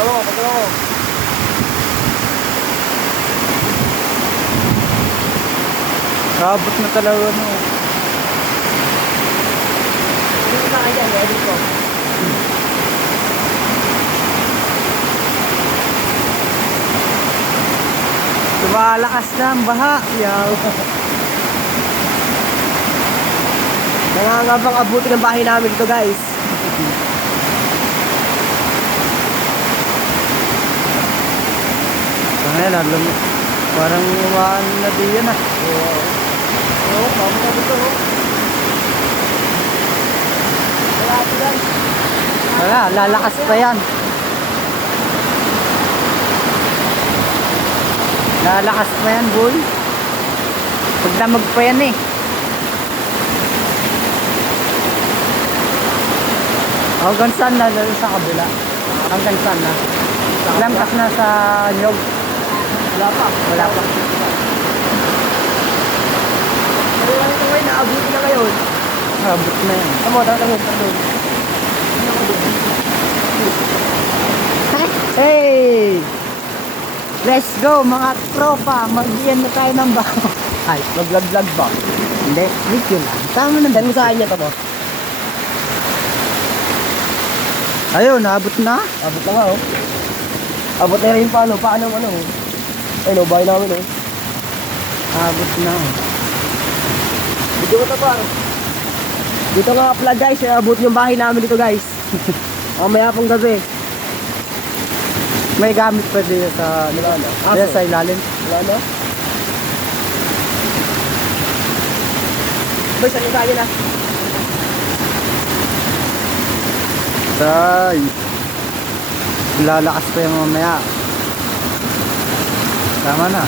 Paglaw. Kabot na talaga no. Hindi na kaya yan, edit ko. Lumalakas na ang baha. Yaw. Nangangabang abuti ng bahay namin ito, guys. Ngayon, parang umaan na di yan ah. Oo, mama na dito. Wala ito yan. Wala, lalakas pa yan. Lalakas pa yan, boy. Pagdamag pa yan eh. Hanggang saan na lalo sa kabila? Hanggang saan na? Lampas na sa nyog. Wala pa. Wala pa. Pero yan ito ngayon, naabuti na ngayon. Abot na yan. Tamo. Hey! Let's go mga tropa. Mag-iyan na tayo ng baho. Ay, Mag-vlog ba? hindi. Video lang. Tama na. Send mo sa akin niya, Tamo. Ayun, naabot na. Abot na nga, oh. Abot na rin paano ano. Ay, no, bahay namin, oh. Abot na. Dito ko pa. Dito nga upload, guys. Abot yung bahay namin dito, guys. Mamaya pang gabi. May gamit pa dito sa Wala na. dito sa ilalim. Wala na. Boy, saan yung tayo na? Tay. Lalakas pa yung mamaya. Tama na.